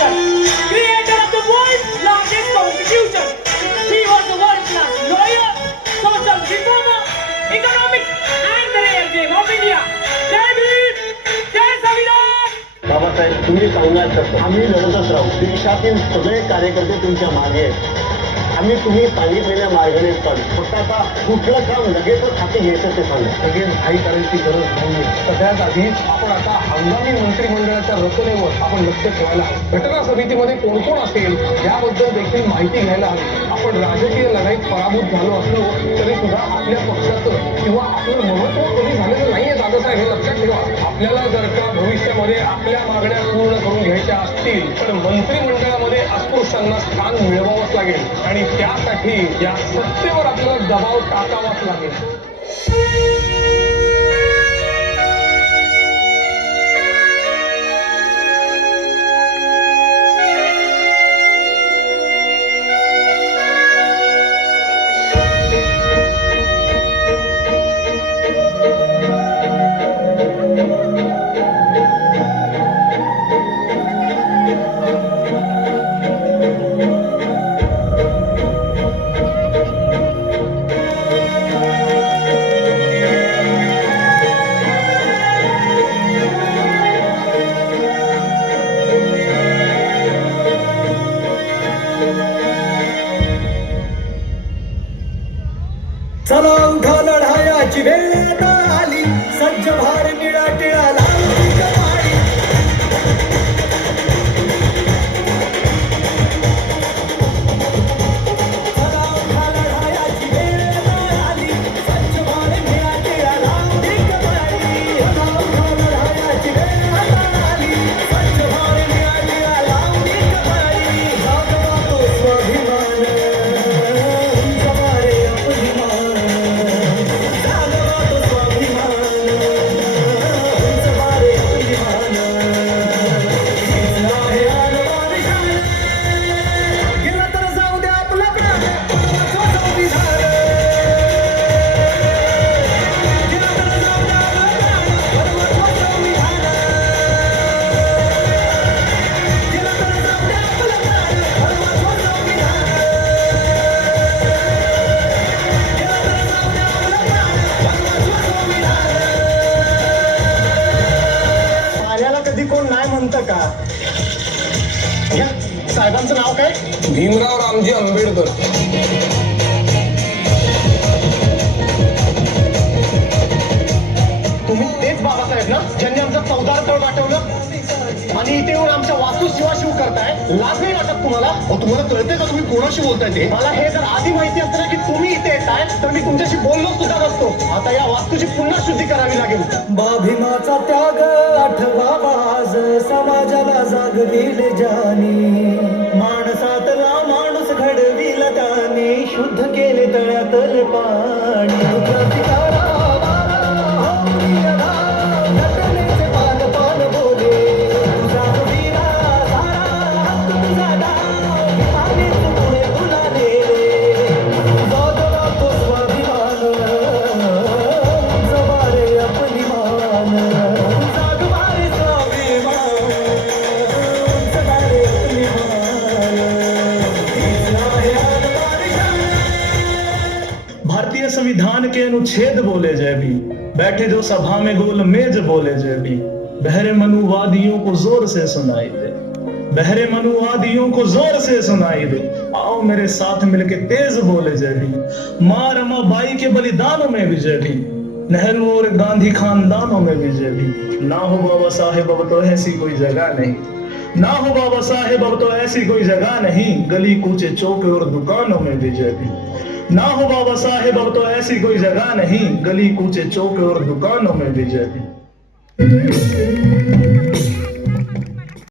Ambedkar, creator of the world's largest constitution. He was a world-class lawyer, social reformer, economic and the real of India. Jai Bhim, Jai Samvidan. Babasaheb तुम्ही सांगाल आम्ही लढतच राहू देशातील सगळे कार्यकर्ते तुमच्या मागे आहेत आम्ही तुम्ही सांगितलेल्या मार्गाने चालू फक्त आता कुठलं काम लगेचच हाती घ्यायचं ते सांगा. लगेच घाई करायची गरज नाही सगळ्यात आधी आपण आता हंगामी मंत्रिमंडळाच्या रचनेवर आपण लक्ष ठेवायला हवं. घटना समितीमध्ये कोण कोण असेल याबद्दल देखील माहिती घ्यायला हवी. आपण राजकीय लढाईत पराभूत झालो असलो तरी सुद्धा आपल्या पक्षाचं किंवा आपलं महत्त्व कमी झालेलं नाहीये दादासाहेब हे लक्षात ठेवा. आपल्याला जर का भविष्यामध्ये आपल्या मागण्या पूर्ण करून घ्यायच्या असतील तर मंत्रिमंडळामध्ये अस्पृश्यांना स्थान मिळवावंच लागेल. आणि त्यासाठी या सत्तेवर आपल्याला दबाव टाकावाच लागेल. चला उठा लढायाची वेळ आता आली. सज्ज भारत साहेबांचं नाव काय? भीमराव रामजी आंबेडकर. तुम्ही तेच बाबासाहेब ना ज्यांनी आमचं चौदार तळ वाटवलं? आणि इथे येऊन आमच्या वास्तू शिवाशिव करताय. लाज नाही वाटत तुम्हाला? तुम्हाला कळतंय का तुम्ही कोणाशी बोलताय ते? मला हे जर आधी माहिती असतं ना की तुम्ही इथे येताय तर मी तुमच्याशी बोललो सुद्धा नसतो. आता या वास्तूची पुन्हा शुद्धी करावी लागेल. बाभिमाचा त्याग आठवा आज समाजाला जागविल जानी शुद्ध केले के अनुच्छेद बोले जय भी बैठे जो सभा में गोल मेज बोले जय भी बहरे मनुवादियों को जोर से सुनाई दे। बहरे मनुवादियों को जोर से सुनाई दे। आओ मेरे साथ मिलके तेज बोले जय भी माँ रमा बाई के बलिदानों में विजय भी नेहरू और गांधी खानदानों में विजय भी ना हो बाबा साहेब अब तो ऐसी कोई जगह नहीं। ना हो बाबा साहेब अब तो ऐसी कोई जगह नहीं। गली कूचे चौक और दुकानों में विजय भी ना हो बाबा साहेब अब तो ऐसी कोई जगह नहीं। गली कूचे चौक और दुकानों में विजय भी